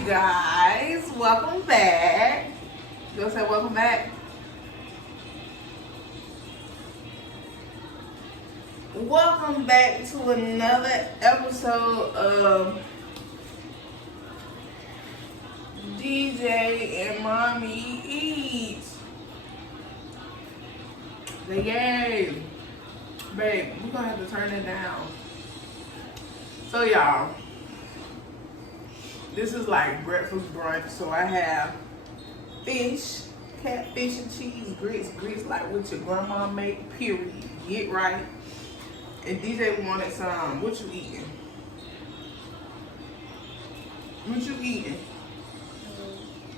you guys. Welcome back. Go say welcome back. Welcome back to another episode of DJ and Mommy Eats. The yay. Babe, we're gonna have to turn it down. So y'all, this is like breakfast brunch. So I have fish, catfish and cheese, grits like what your grandma make, period. Get right. And DJ wanted some. What you eating? What you eating?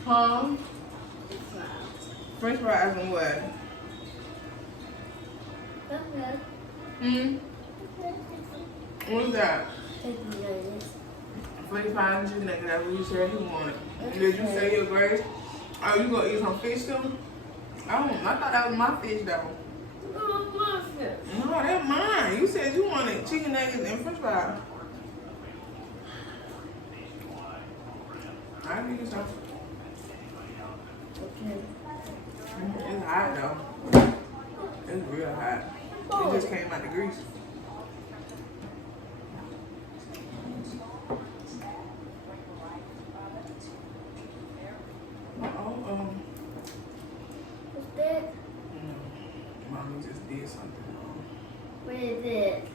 Huh? French fries and what? What is that? French fries and chicken nuggets. That's what you said you wanted. Did you say your grace? Oh, you gonna eat some fish too? I thought that was my fish though. No, that's mine. You said you wanted chicken nuggets and french fries. I'll give you some. Okay. It's hot though. It's real hot. It just came out the grease. What's that? No. Mommy just did something wrong. What is it?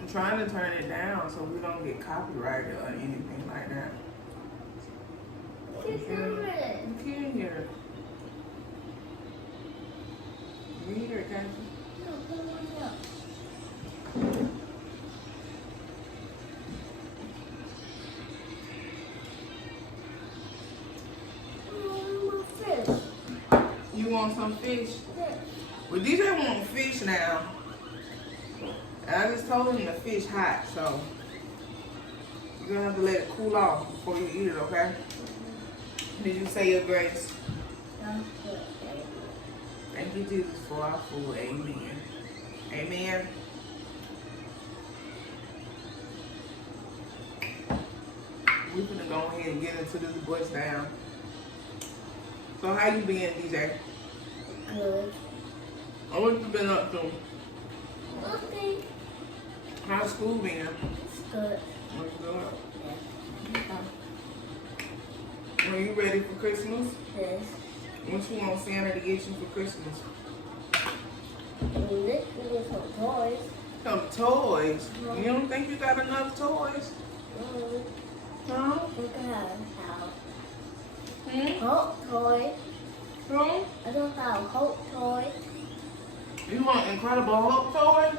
I'm trying to turn it down so we don't get copyrighted or anything like that. What's it? You can't hear it. You hear it, can't you? No, put it on up. Fish. You want some fish? Yeah. Well, DJ want fish now. And I just told him the fish hot, so you're gonna have to let it cool off before you eat it, okay? Did you say your grace? Thank you, Jesus, for our food. Amen. Amen. We're gonna go ahead and get into this voice down. So how you been, DJ? Good. What you been up to? Okay. How's school been? It's good. What's good? Yeah. Are you ready for Christmas? Yes. What you want Santa to get you for Christmas? And this is some toys. Some toys. You don't think you got enough toys? No? Look at how. Hmm? Hulk toy. No? I don't have a Hulk toy. You want Incredible Hulk toy?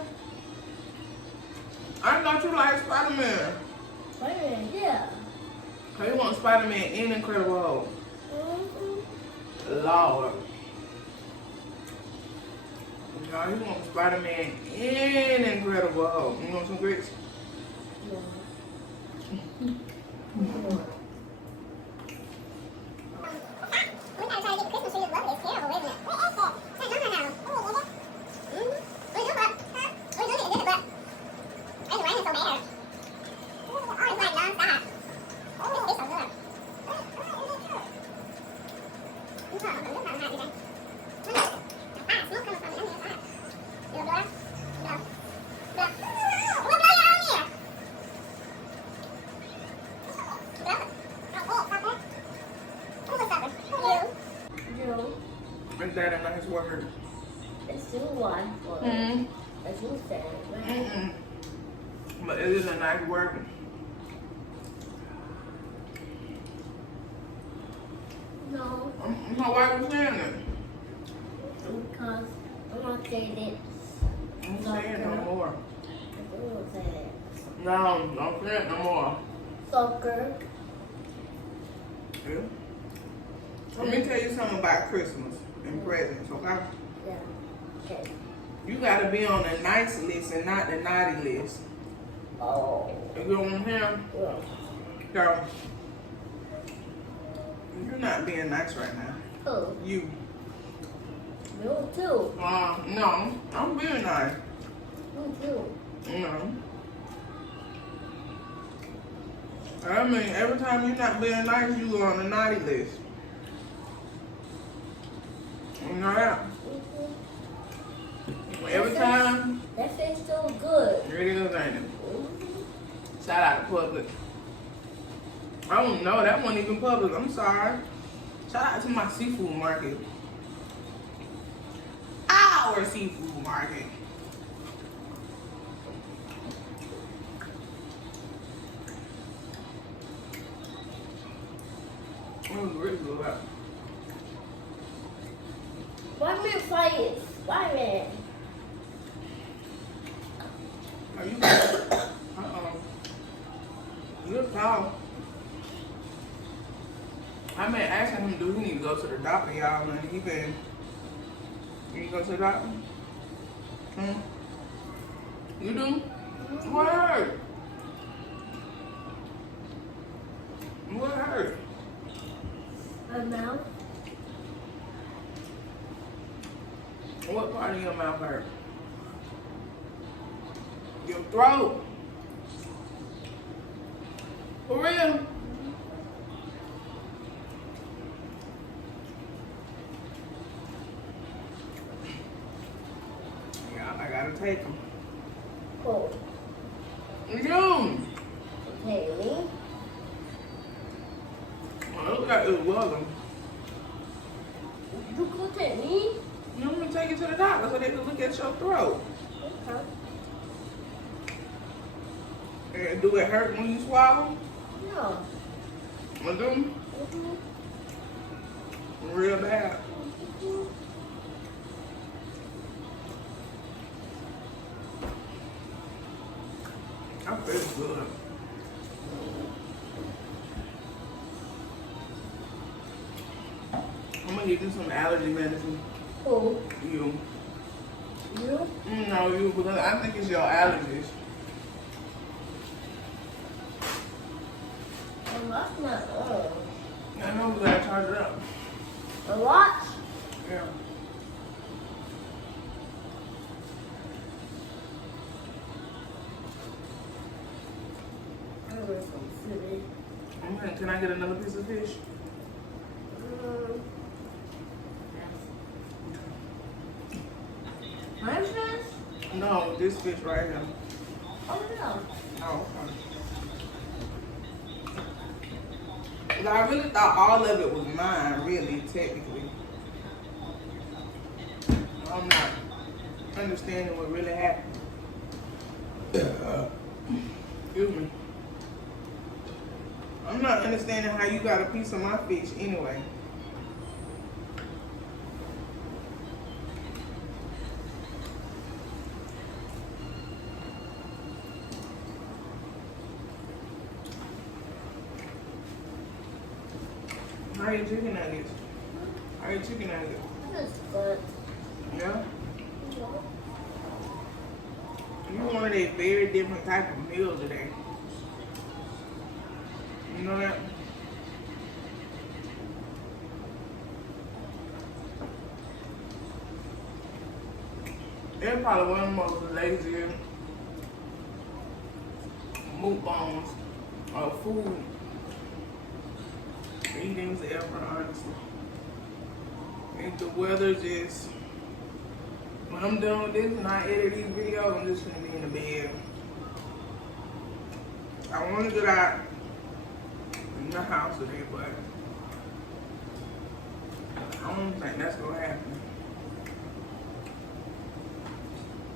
I thought you liked Spider-Man. Spider-Man, yeah. So you want Spider-Man and Incredible Hulk? Lord. No, you want Spider-Man and Incredible Hulk. You want some grits? No. No. Is that a nice word? It's too one for as you said. Mm-mm. But it is a nice word. No, Why are you saying it? because I'm not saying it. I'm saying no more. I'm not saying it. No, don't say it no more. Soccer. Yeah. Let me tell you something about Christmas and presents, okay? Yeah. Okay. You gotta be on the nice list and not the naughty list. Oh. You know what I'm saying? Yeah. So, you're not being nice right now. Who? You. You too. No, I'm being nice. You too. No. I mean, every time you're not being nice, you go on the naughty list. You know that? Every time. That fish so good. It is, ain't it? Shout out to Public. I don't know, that wasn't even Public. I'm sorry. Shout out to my seafood market. Our seafood market. Really good. Why me fighting Spider-Man? Are you? You're tall. I've been asking him, do he need to go to the doctor, y'all, and he been. You go to the doctor? You do? What hurt? What hurt? My mouth. What part of your mouth hurt? Your throat. For real? Yeah, I gotta take them. Oh. You. Okay, me. Look like it was them. You cook at me? You want me to take you to the doctor so they can look at your throat. Okay. And do it hurt when you swallow? No. What do? Real bad. I feel good. I'm gonna get you some allergy medicine. Who? You. You? No, you, because I think it's your allergies. And that's not all. I know we gotta charge it up. A watch? Yeah. I want some city. Okay, can I get another piece of fish? My fish? No, this fish right here. Oh, no. Oh, okay. 'Cause I really thought all of it was mine, really, technically. I'm not understanding what really happened. Excuse me. I'm not understanding how you got a piece of my fish anyway. How are your chicken nuggets? How are your chicken nuggets? That's good. Yeah? You wanted a very different type of meal today. You know that? They're probably one of the most laziest mukbangs of food eatings ever, honestly. If the weather just, when I'm done with this and I edit these videos, I'm just gonna be in the bed. I want to get out in the house today, but I don't think that's gonna happen.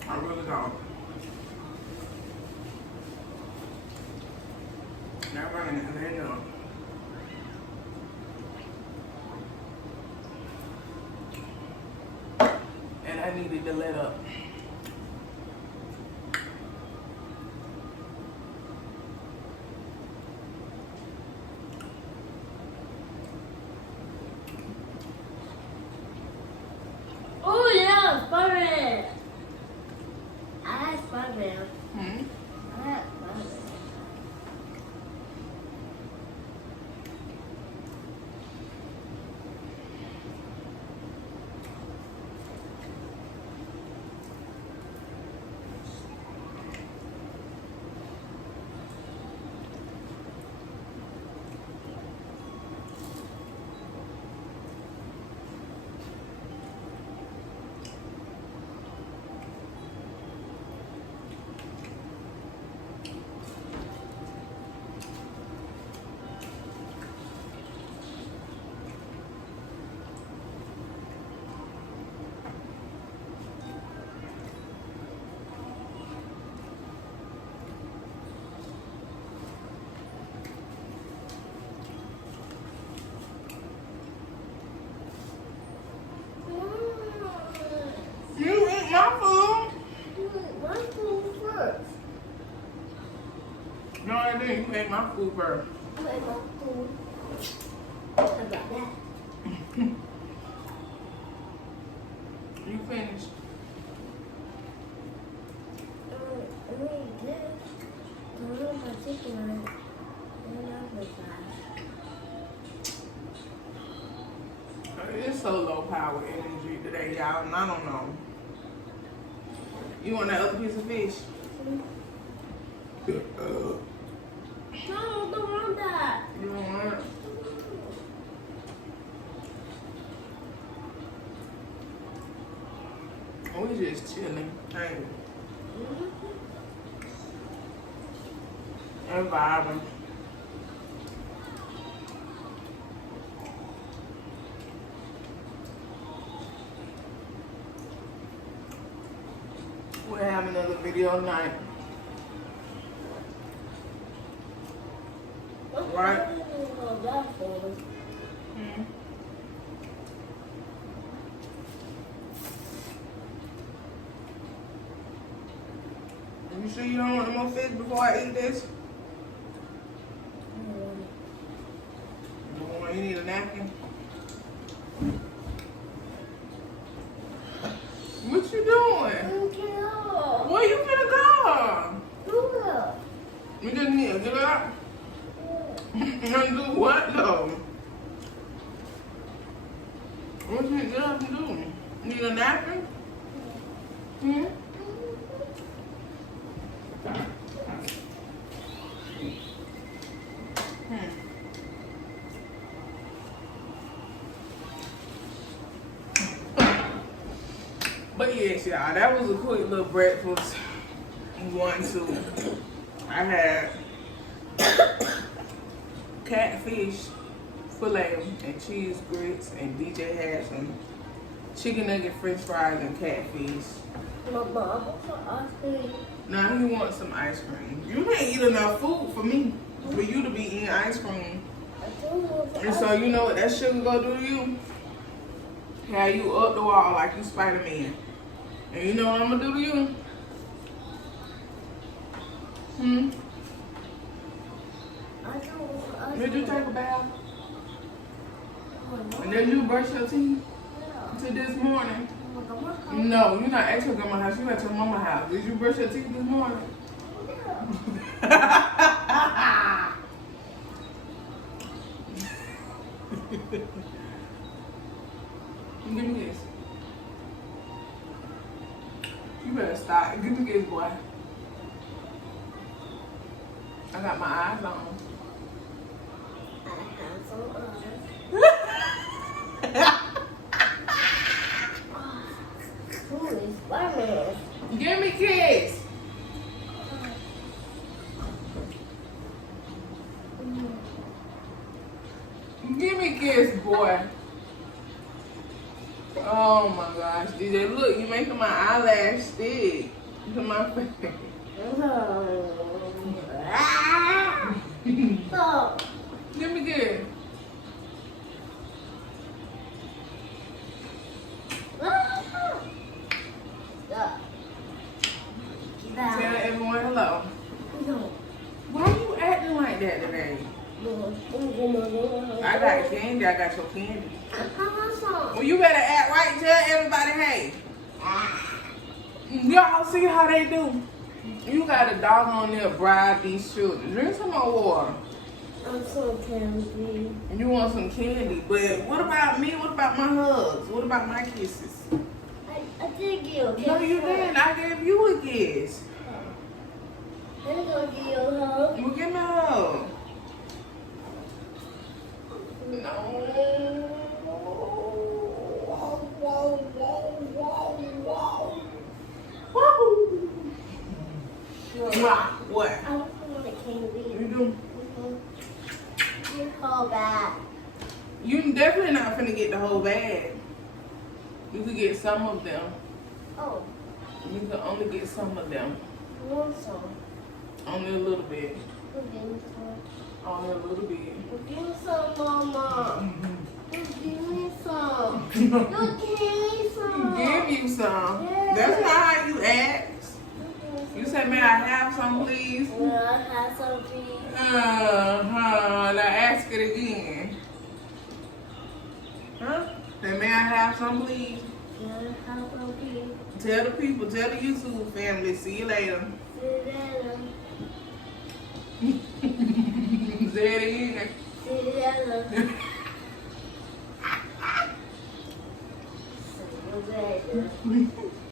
I really don't. Not right now, they know. And I needed to let up. Oh, yeah, Spider-Man. I like Spider-Man. I like Spider-Man. No, I didn't. You ate my food first. You ate my food. How about that? You finished. I mean, this. I don't know if I chicken on it. It's so low power energy today, y'all, and I don't know. You want that other piece of fish? No, I don't want that. You don't want it? We just chilling, ain't we? And vibing. We'll have another video night. Right? You sure you don't want no more fish before I eat this? No, you need a napkin. What you doing? Where you finna go? You just need to get up. And do what though? What you need to get up and do? Need a napkin? Hmm? But yes, y'all, that was a quick little breakfast. 1, 2. I had catfish fillet and cheese grits, and DJ had some chicken nugget, french fries, and catfish. My mom for ice cream. Now he wants some ice cream. You can't eat enough food for me, for you to be eating ice cream. And so you know what that sugar gonna do to you? Have you up the wall like you Spider-Man. And you know what I'm gonna do to you? Did you take a bath? And then you brush your teeth? To this morning? No, you're not at your grandma's house. You're at your mama's house. Did you brush your teeth this morning? Give me this. You better stop. Give me this, boy. I got my eyes on. Give me kiss. Give me kiss, boy. Oh my gosh, DJ, look, you making my eyelash stick to my face. Give me kiss. Tell everyone hello. Why are you acting like that today? I got candy. I got your candy. Well, you better act right. Tell everybody, hey. Y'all see how they do? You got a dog on there bribe these children. Drink some more water. I'm so candy. And you want some candy. But what about me? What about my hugs? What about my kisses? I did give you a kiss. No, you didn't. I gave you a kiss. I'm gonna give you a hug. Well, give me a hug. No. What? I want a candy. You do? You hold that. You definitely not finna get the whole bag. You could get some of them. Oh. You can only get some of them. I want some. Only a little bit. Give me some. Only a little bit. Give me some, Mama. Give me some. Give me some. Give you some. Yeah. That's not how you act. You say, may I have some, please? Will I have some, please? Now ask it again. Huh? Then may I have some, please? Yeah, how about you? Tell the people, tell the YouTube family. See you later. See you later. Say it again. See you later. See you later.